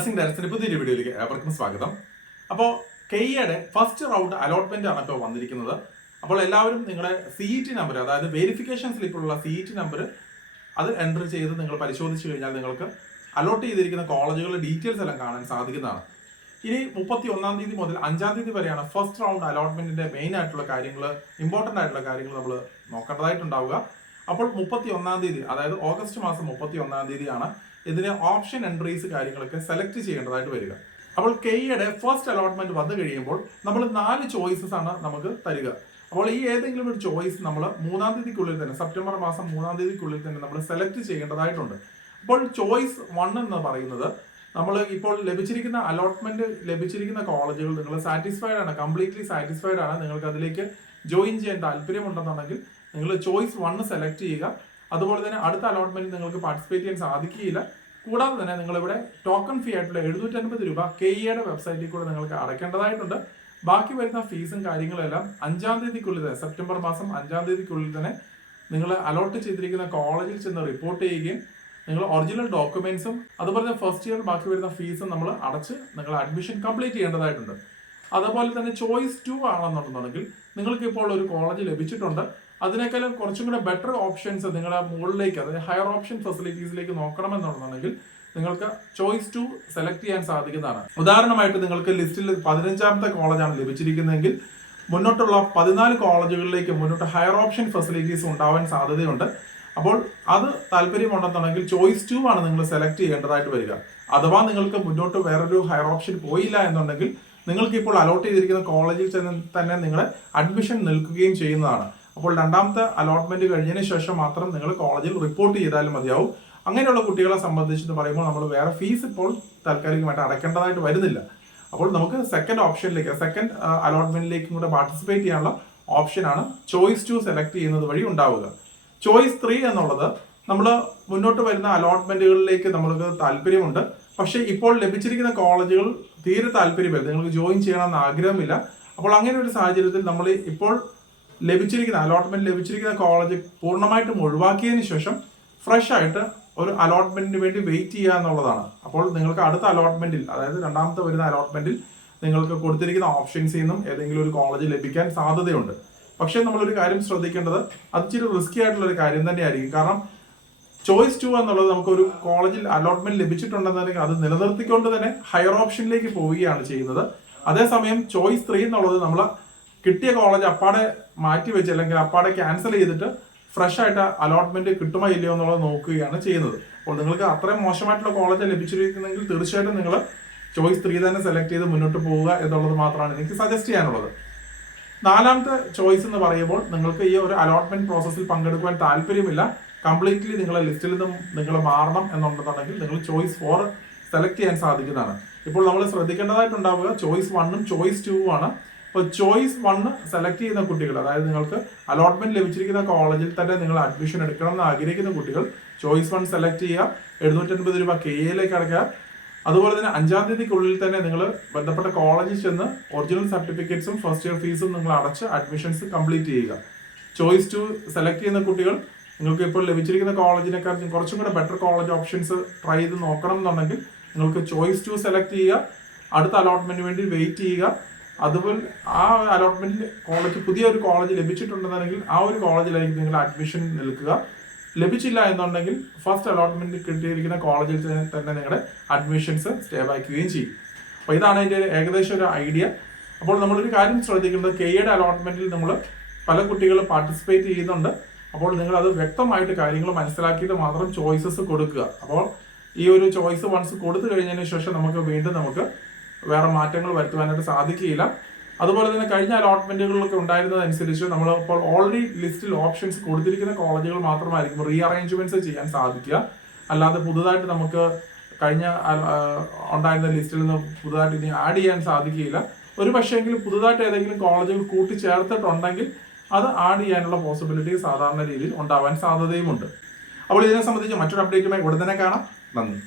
Nursing ഡയറക്ടറിന്റെ പുതിയൊരു വീഡിയോയിലേക്ക് ഏവർക്കും സ്വാഗതം. അപ്പോൾ കെയ്യുടെ ഫസ്റ്റ് റൗണ്ട് അലോട്ട്മെന്റ് ആണ് ഇപ്പോൾ വന്നിരിക്കുന്നത്. അപ്പോൾ എല്ലാവരും നിങ്ങളുടെ CET നമ്പർ, അതായത് വെരിഫിക്കേഷൻ സ്ലിപ്പിലുള്ള CET നമ്പർ അത് എൻ്റർ ചെയ്ത് നിങ്ങൾ പരിശോധിച്ച് കഴിഞ്ഞാൽ നിങ്ങൾക്ക് അലോട്ട് ചെയ്തിരിക്കുന്ന കോളേജുകളുടെ ഡീറ്റെയിൽസ് എല്ലാം കാണാൻ സാധിക്കുന്നതാണ്. ഇനി 31-ാം തീയതി മുതൽ 5-ാം തീയതി വരെയാണ് ഫസ്റ്റ് റൗണ്ട് അലോട്ട്മെന്റിന്റെ മെയിൻ ആയിട്ടുള്ള കാര്യങ്ങൾ, ഇമ്പോർട്ടൻ്റ് ആയിട്ടുള്ള കാര്യങ്ങൾ നമ്മൾ നോക്കേണ്ടതായിട്ടുണ്ടാവുക. അപ്പോൾ 31-ാം തീയതി, അതായത് ഓഗസ്റ്റ് മാസം 31-ാം തീയതിയാണ് ഇതിന് ഓപ്ഷൻ എൻട്രീസ് കാര്യങ്ങളൊക്കെ സെലക്ട് ചെയ്യേണ്ടതായിട്ട് വരിക. അപ്പോൾ കെയ്യുടെ ഫസ്റ്റ് അലോട്ട്മെന്റ് വന്നു കഴിയുമ്പോൾ നമ്മൾ 4 ചോയ്സസ് ആണ് നമുക്ക് തരിക. അപ്പോൾ ഈ ഏതെങ്കിലും ഒരു ചോയ്സ് നമ്മൾ 3-ാം തീയതിക്കുള്ളിൽ തന്നെ, സെപ്റ്റംബർ മാസം 3-ാം തീയതിക്കുള്ളിൽ തന്നെ നമ്മൾ സെലക്ട് ചെയ്യേണ്ടതായിട്ടുണ്ട്. അപ്പോൾ ചോയ്സ് 1 എന്ന് പറയുന്നത്, നമ്മൾ ഇപ്പോൾ ലഭിച്ചിരിക്കുന്ന അലോട്ട്മെന്റ് ലഭിച്ചിരിക്കുന്ന കോളേജുകൾ നിങ്ങൾ സാറ്റിസ്ഫൈഡ് ആണ്, കംപ്ലീറ്റ്ലി സാറ്റിസ്ഫൈഡ് ആണ്, നിങ്ങൾക്ക് അതിലേക്ക് ജോയിൻ ചെയ്യാൻ താല്പര്യമുണ്ടെന്നുണ്ടെങ്കിൽ നിങ്ങൾ ചോയ്സ് 1 സെലക്ട് ചെയ്യുക. അതുപോലെ തന്നെ അടുത്ത അലോട്ട്മെന്റിൽ നിങ്ങൾക്ക് പാർട്ടിസിപ്പേറ്റ് ചെയ്യാൻ സാധിക്കുകയില്ല. കൂടാതെ തന്നെ നിങ്ങളിവിടെ ടോക്കൺ ഫീ ആയിട്ടുള്ള 750 രൂപ കെയ്യുടെ വെബ്സൈറ്റിൽ കൂടെ നിങ്ങൾക്ക് അടയ്ക്കേണ്ടതായിട്ടുണ്ട്. ബാക്കി വരുന്ന ഫീസും കാര്യങ്ങളെല്ലാം 5-ാം തീയതിക്കുള്ളിൽ തന്നെ, സെപ്റ്റംബർ മാസം 5-ാം തീയതിക്കുള്ളിൽ തന്നെ നിങ്ങൾ അലോട്ട് ചെയ്തിരിക്കുന്ന കോളേജിൽ ചെന്ന് റിപ്പോർട്ട് ചെയ്യുകയും നിങ്ങൾ ഒറിജിനൽ ഡോക്യുമെന്റ്സും അതുപോലെ തന്നെ ഫസ്റ്റ് ഇയർ ബാക്കി വരുന്ന ഫീസും നമ്മൾ അടച്ച് നിങ്ങൾ അഡ്മിഷൻ കംപ്ലീറ്റ് ചെയ്യേണ്ടതായിട്ടുണ്ട്. അതുപോലെ തന്നെ ചോയ്സ് 2 ആണെന്നുണ്ടെന്നുണ്ടെങ്കിൽ നിങ്ങൾക്ക് ഇപ്പോൾ ഒരു കോളേജ് ലഭിച്ചിട്ടുണ്ട്, അതിനേക്കാളും കുറച്ചും കൂടെ ബെറ്റർ ഓപ്ഷൻസ് നിങ്ങളുടെ മുകളിലേക്ക്, അതായത് ഹയർ ഓപ്ഷൻ ഫെസിലിറ്റീസിലേക്ക് നോക്കണമെന്നുണ്ടെന്നുണ്ടെങ്കിൽ നിങ്ങൾക്ക് ചോയ്സ് 2 സെലക്ട് ചെയ്യാൻ സാധിക്കുന്നതാണ്. ഉദാഹരണമായിട്ട് നിങ്ങൾക്ക് ലിസ്റ്റിൽ 15-ാമത്തെ കോളേജാണ് ലഭിച്ചിരിക്കുന്നതെങ്കിൽ മുന്നോട്ടുള്ള 14 കോളേജുകളിലേക്ക് മുന്നോട്ട് ഹയർ ഓപ്ഷൻ ഫെസിലിറ്റീസ് ഉണ്ടാവാൻ സാധ്യതയുണ്ട്. അപ്പോൾ അത് താല്പര്യമുണ്ടെന്നുണ്ടെങ്കിൽ ചോയ്സ് 2 ആണ് നിങ്ങൾ സെലക്ട് ചെയ്യേണ്ടതായിട്ട് വരിക. അഥവാ നിങ്ങൾക്ക് മുന്നോട്ട് വേറൊരു ഹയർ ഓപ്ഷൻ പോയില്ല എന്നുണ്ടെങ്കിൽ നിങ്ങൾക്ക് ഇപ്പോൾ അലോട്ട് ചെയ്തിരിക്കുന്ന കോളേജിൽ തന്നെ നിങ്ങളുടെ അഡ്മിഷൻ നിൽക്കുകയും ചെയ്യുന്നതാണ്. അപ്പോൾ 2-ാമത്തെ അലോട്ട്മെന്റ് കഴിഞ്ഞതിന് ശേഷം മാത്രം നിങ്ങൾ കോളേജിൽ റിപ്പോർട്ട് ചെയ്താലും മതിയാവും. അങ്ങനെയുള്ള കുട്ടികളെ സംബന്ധിച്ച് പറയുമ്പോൾ നമ്മൾ വേറെ ഫീസ് ഇപ്പോൾ താൽക്കാലികമായിട്ട് അടയ്ക്കേണ്ടതായിട്ട് വരുന്നില്ല. അപ്പോൾ നമുക്ക് സെക്കൻഡ് ഓപ്ഷനിലേക്ക്, സെക്കൻഡ് അലോട്ട്മെന്റിലേക്കും കൂടെ പാർട്ടിസിപ്പേറ്റ് ചെയ്യാനുള്ള ഓപ്ഷനാണ് ചോയ്സ് 2 സെലക്ട് ചെയ്യുന്നത് വഴി ഉണ്ടാവുക. ചോയ്സ് 3 എന്നുള്ളത്, നമ്മൾ മുന്നോട്ട് വരുന്ന അലോട്ട്മെന്റുകളിലേക്ക് നമ്മൾക്ക് താല്പര്യമുണ്ട്, പക്ഷേ ഇപ്പോൾ ലഭിച്ചിരിക്കുന്ന കോളേജുകൾ തീരെ താല്പര്യമില്ല, നിങ്ങൾക്ക് ജോയിൻ ചെയ്യണമെന്ന് ആഗ്രഹമില്ല. അപ്പോൾ അങ്ങനെ ഒരു സാഹചര്യത്തിൽ നമ്മൾ ഇപ്പോൾ അലോട്ട്മെന്റ് ലഭിച്ചിരിക്കുന്ന കോളേജ് പൂർണ്ണമായിട്ടും ഒഴിവാക്കിയതിന് ശേഷം ഫ്രഷ് ആയിട്ട് ഒരു അലോട്ട്മെന്റിന് വേണ്ടി വെയിറ്റ് ചെയ്യുക എന്നുള്ളതാണ്. അപ്പോൾ നിങ്ങൾക്ക് അടുത്ത അലോട്ട്മെന്റിൽ, അതായത് 2-ാമത്തെ വരുന്ന അലോട്ട്മെന്റിൽ നിങ്ങൾക്ക് കൊടുത്തിരിക്കുന്ന ഓപ്ഷൻസിൽ നിന്നും ഏതെങ്കിലും ഒരു കോളേജ് ലഭിക്കാൻ സാധ്യതയുണ്ട്. പക്ഷേ നമ്മളൊരു കാര്യം ശ്രദ്ധിക്കേണ്ടത്, അത് ഇച്ചിരി റിസ്കി ആയിട്ടുള്ള ഒരു കാര്യം തന്നെയായിരിക്കും. കാരണം ചോയ്സ് 2 എന്നുള്ളത് നമുക്ക് ഒരു കോളേജിൽ അലോട്ട്മെന്റ് ലഭിച്ചിട്ടുണ്ടെന്നുണ്ടെങ്കിൽ അത് നിലനിർത്തിക്കൊണ്ട് തന്നെ ഹയർ ഓപ്ഷനിലേക്ക് പോവുകയാണ് ചെയ്യുന്നത്. അതേസമയം ചോയ്സ് 3 എന്നുള്ളത് നമ്മൾ കിട്ടിയ കോളേജ് അപ്പാടെ മാറ്റി വെച്ച് അല്ലെങ്കിൽ അപ്പാടെ ക്യാൻസൽ ചെയ്തിട്ട് ഫ്രഷ് ആയിട്ട് അലോട്ട്മെന്റ് കിട്ടുമോ ഇല്ലയോ എന്നുള്ളത് നോക്കുകയാണ് ചെയ്യുന്നത്. അപ്പോൾ നിങ്ങൾക്ക് അത്രയും മോശമായിട്ടുള്ള കോളേജ് ലഭിച്ചിരിക്കുന്നെങ്കിൽ തീർച്ചയായിട്ടും നിങ്ങൾ ചോയ്സ് 3 തന്നെ സെലക്ട് ചെയ്ത് മുന്നോട്ട് പോവുക എന്നുള്ളത് മാത്രമാണ് എനിക്ക് സജസ്റ്റ് ചെയ്യാനുള്ളത്. 4-ാമത്തെ ചോയ്സ് എന്ന് പറയുമ്പോൾ, നിങ്ങൾക്ക് ഈ ഒരു അലോട്ട്മെന്റ് പ്രോസസ്സിൽ പങ്കെടുക്കുവാൻ താല്പര്യമില്ല, കംപ്ലീറ്റ്ലി നിങ്ങളെ ലിസ്റ്റിൽ നിന്നും നിങ്ങൾ മാറണം എന്നുണ്ടെന്നുണ്ടെങ്കിൽ നിങ്ങൾ ചോയ്സ് 4 സെലക്ട് ചെയ്യാൻ സാധിക്കുന്നതാണ്. ഇപ്പോൾ നമ്മൾ ശ്രദ്ധിക്കേണ്ടതായിട്ടുണ്ടാവുക ചോയ്സ് 1-ഉം ചോയ്സ് 2-ഉം ആണ്. അപ്പോൾ ചോയ്സ് 1 സെലക്ട് ചെയ്യുന്ന കുട്ടികൾ, അതായത് നിങ്ങൾക്ക് അലോട്ട്മെന്റ് ലഭിച്ചിരിക്കുന്ന കോളേജിൽ തന്നെ നിങ്ങൾ അഡ്മിഷൻ എടുക്കണം എന്ന് ആഗ്രഹിക്കുന്ന കുട്ടികൾ ചോയ്സ് 1 സെലക്ട് ചെയ്യുക, 750 രൂപ കെയ്യിലേക്ക് അടയ്ക്കുക. അതുപോലെ തന്നെ 5-ാം തീയതിക്കുള്ളിൽ തന്നെ നിങ്ങൾ ബന്ധപ്പെട്ട കോളേജിൽ ചെന്ന് ഒറിജിനൽ സർട്ടിഫിക്കറ്റ്സും ഫസ്റ്റ് ഇയർ ഫീസും നിങ്ങൾ അടച്ച് അഡ്മിഷൻസ് കംപ്ലീറ്റ് ചെയ്യുക. ചോയ്സ് 2 സെലക്ട് ചെയ്യുന്ന കുട്ടികൾ നിങ്ങൾക്ക് ഇപ്പോൾ ലഭിച്ചിരിക്കുന്ന കോളേജിനെക്കാളും കുറച്ചും കൂടെ ബെറ്റർ കോളേജ് ഓപ്ഷൻസ് ട്രൈ ചെയ്ത് നോക്കണം എന്നുണ്ടെങ്കിൽ നിങ്ങൾക്ക് ചോയ്സ് 2 സെലക്ട് ചെയ്യുക, അടുത്ത അലോട്ട്മെന്റിന് വേണ്ടി വെയിറ്റ് ചെയ്യുക. അതുപോലെ ആ അലോട്ട്മെന്റിൽ പുതിയൊരു കോളേജ് ലഭിച്ചിട്ടുണ്ടെന്നുണ്ടെങ്കിൽ ആ ഒരു കോളേജിലായിരിക്കും നിങ്ങൾ അഡ്മിഷൻ നിൽക്കുക. ലഭിച്ചില്ല എന്നുണ്ടെങ്കിൽ ഫസ്റ്റ് അലോട്ട്മെന്റ് കിട്ടിയിരിക്കുന്ന കോളേജിൽ തന്നെ നിങ്ങളുടെ അഡ്മിഷൻസ് സ്റ്റേ ആക്കുകയും ചെയ്യും. അപ്പോൾ ഇതാണ് അതിൻ്റെ ഏകദേശം ഒരു ഐഡിയ. അപ്പോൾ നമ്മളൊരു കാര്യം ശ്രദ്ധിക്കേണ്ടത്, കെയ്യുടെ അലോട്ട്മെന്റിൽ നമ്മൾ പല കുട്ടികൾ പാർട്ടിസിപ്പേറ്റ് ചെയ്യുന്നുണ്ട്. അപ്പോൾ നിങ്ങൾ അത് വ്യക്തമായിട്ട് കാര്യങ്ങൾ മനസ്സിലാക്കിയിട്ട് മാത്രം ചോയ്സസ് കൊടുക്കുക. അപ്പോൾ ഈ ഒരു ചോയ്സ് വൺസ് കൊടുത്തു കഴിഞ്ഞതിന് ശേഷം നമുക്ക് വേറെ മാറ്റങ്ങൾ വരുത്തുവാനായിട്ട് സാധിക്കുകയില്ല. അതുപോലെ തന്നെ കഴിഞ്ഞ അലോട്ട്മെന്റുകളിലൊക്കെ ഉണ്ടായിരുന്നതനുസരിച്ച് നമ്മൾ ഇപ്പോൾ ഓൾറെഡി ലിസ്റ്റിൽ ഓപ്ഷൻസ് കൊടുത്തിരിക്കുന്ന കോളേജുകൾ മാത്രമായിരിക്കും റീഅറേഞ്ച്മെന്റ്സ് ചെയ്യാൻ സാധിക്കുക. അല്ലാതെ പുതുതായിട്ട് നമുക്ക് കഴിഞ്ഞ ഉണ്ടായിരുന്ന ലിസ്റ്റിൽ നിന്ന് പുതുതായിട്ട് ഇനി ആഡ് ചെയ്യാൻ സാധിക്കുകയില്ല. ഒരു പക്ഷേങ്കിലും പുതുതായിട്ട് ഏതെങ്കിലും കോളേജുകൾ കൂട്ടിച്ചേർത്തിട്ടുണ്ടെങ്കിൽ അത് ആഡ് ചെയ്യാനുള്ള പോസിബിലിറ്റി സാധാരണ രീതിയിൽ ഉണ്ടാവാൻ സാധ്യതയുമുണ്ട്. അപ്പോൾ ഇതിനെ സംബന്ധിച്ച് മറ്റൊരു അപ്ഡേറ്റുമായി ഉടൻ തന്നെ കാണാം. നന്ദി.